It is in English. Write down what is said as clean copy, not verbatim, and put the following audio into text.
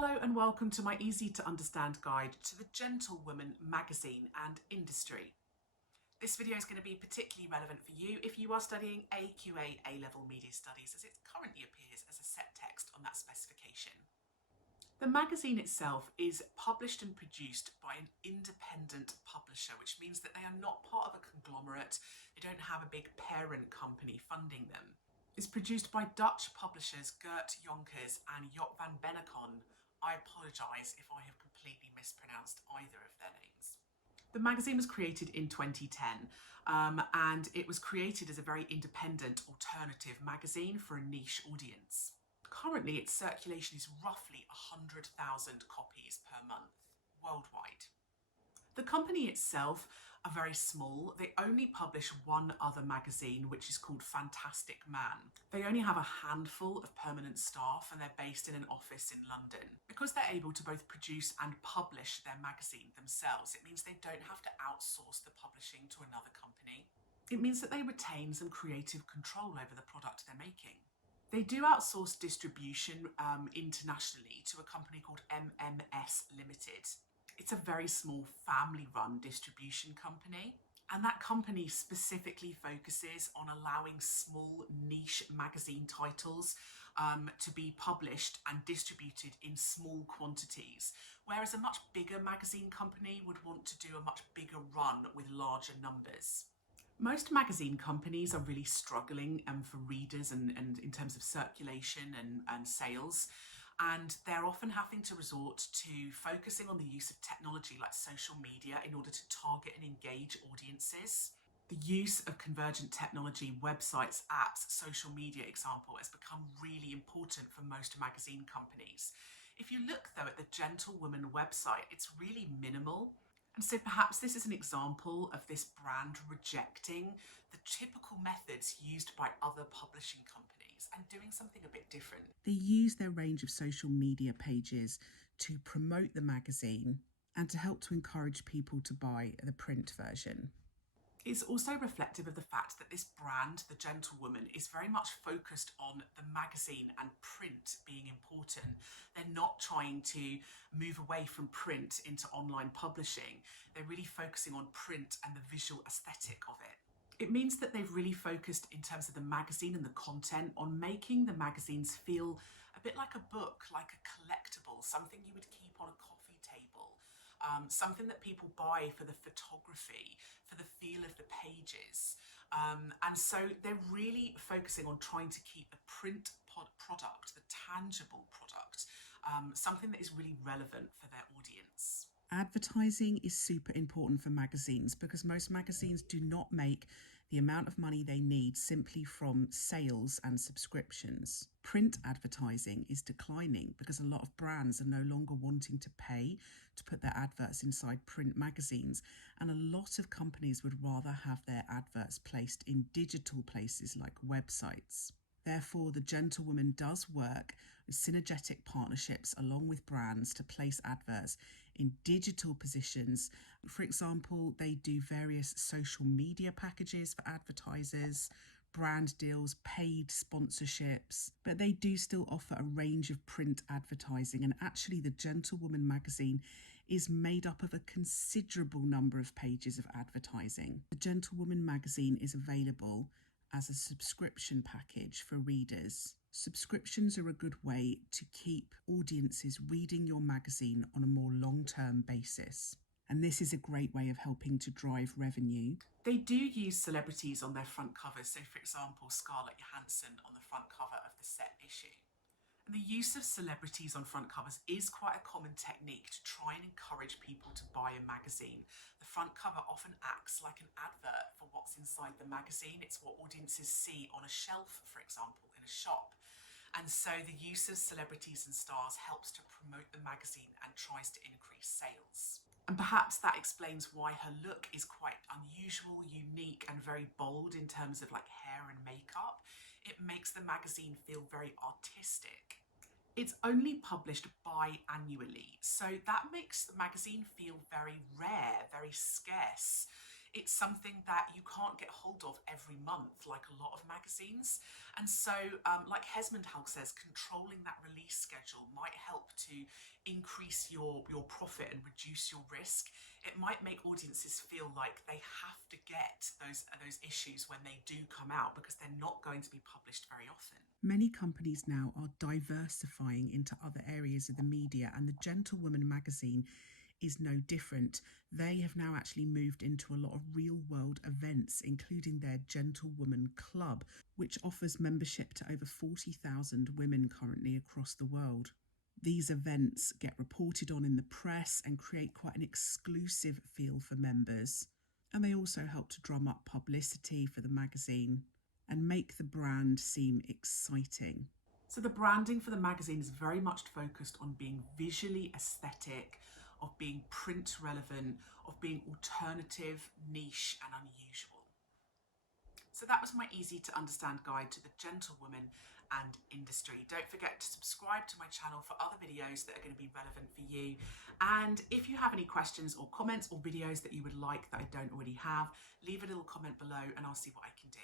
Hello and welcome to my easy to understand guide to the Gentlewoman magazine and industry. This video is going to be particularly relevant for you if you are studying AQA A-Level Media Studies, as it currently appears as a set text on that specification. The magazine itself is published and produced by an independent publisher, which means that they are not part of a conglomerate. They don't have a big parent company funding them. It's produced by Dutch publishers Gert Jonkers and Job van Bennekom. I apologise if I have completely mispronounced either of their names. The magazine was created in 2010 and it was created as a very independent alternative magazine for a niche audience. Currently, its circulation is roughly 100,000 copies per month worldwide. The company itself are very small. They only publish one other magazine, which is called Fantastic Man. They only have a handful of permanent staff and they're based in an office in London. Because they're able to both produce and publish their magazine themselves, it means they don't have to outsource the publishing to another company. It means that they retain some creative control over the product they're making. They do outsource distribution internationally to a company called MMS Limited. It's a very small family-run distribution company, and that company specifically focuses on allowing small niche magazine titles to be published and distributed in small quantities, whereas a much bigger magazine company would want to do a much bigger run with larger numbers. Most magazine companies are really struggling for readers and in terms of circulation and sales. And they're often having to resort to focusing on the use of technology like social media in order to target and engage audiences. The use of convergent technology, websites, apps, social media example, has become really important for most magazine companies. If you look though at the Gentlewoman website, it's really minimal. And so perhaps this is an example of this brand rejecting the typical methods used by other publishing companies and doing something a bit different. They use their range of social media pages to promote the magazine and to help to encourage people to buy the print version. It's also reflective of the fact that this brand, the Gentlewoman, is very much focused on the magazine and print being important. They're not trying to move away from print into online publishing. They're really focusing on print and the visual aesthetic of it. It means that they've really focused in terms of the magazine and the content on making the magazines feel a bit like a book, like a collectible, something you would keep on a coffee table. Something that people buy for the photography, for the feel of the pages. And so they're really focusing on trying to keep the print product, the tangible product, something that is really relevant for their audience. Advertising is super important for magazines because most magazines do not make the amount of money they need simply from sales and subscriptions. Print advertising is declining because a lot of brands are no longer wanting to pay to put their adverts inside print magazines, and a lot of companies would rather have their adverts placed in digital places like websites. Therefore, the Gentlewoman does work with synergetic partnerships along with brands to place adverts in digital positions. For example, they do various social media packages for advertisers, brand deals, paid sponsorships, but they do still offer a range of print advertising. And actually, the Gentlewoman magazine is made up of a considerable number of pages of advertising. The Gentlewoman magazine is available as a subscription package for readers. Subscriptions are a good way to keep audiences reading your magazine on a more long-term basis. And this is a great way of helping to drive revenue. They do use celebrities on their front covers. So for example, Scarlett Johansson on the front cover of the set issue. And the use of celebrities on front covers is quite a common technique to try and encourage people to buy a magazine. The front cover often acts like an advert for what's inside the magazine. It's what audiences see on a shelf, for example, in a shop. And so the use of celebrities and stars helps to promote the magazine and tries to increase sales. And perhaps that explains why her look is quite unusual, unique, and very bold in terms of like hair and makeup. It makes the magazine feel very artistic. It's only published biannually, so that makes the magazine feel very rare, very scarce. It's something that you can't get hold of every month like a lot of magazines. And so, like Hesmond Halk says, controlling that release schedule might help to increase your profit and reduce your risk. It might make audiences feel like they have to get those issues when they do come out because they're not going to be published very often. Many companies now are diversifying into other areas of the media, and the Gentlewoman magazine is no different. They have now actually moved into a lot of real-world events, including their Gentlewoman Club, which offers membership to over 40,000 women currently across the world. These events get reported on in the press and create quite an exclusive feel for members. And they also help to drum up publicity for the magazine and make the brand seem exciting. So the branding for the magazine is very much focused on being visually aesthetic, of being print relevant, of being alternative, niche and unusual. So that was my easy to understand guide to the Gentlewoman and industry. Don't forget to subscribe to my channel for other videos that are going to be relevant for you. And if you have any questions or comments or videos that you would like that I don't already have, leave a little comment below and I'll see what I can do.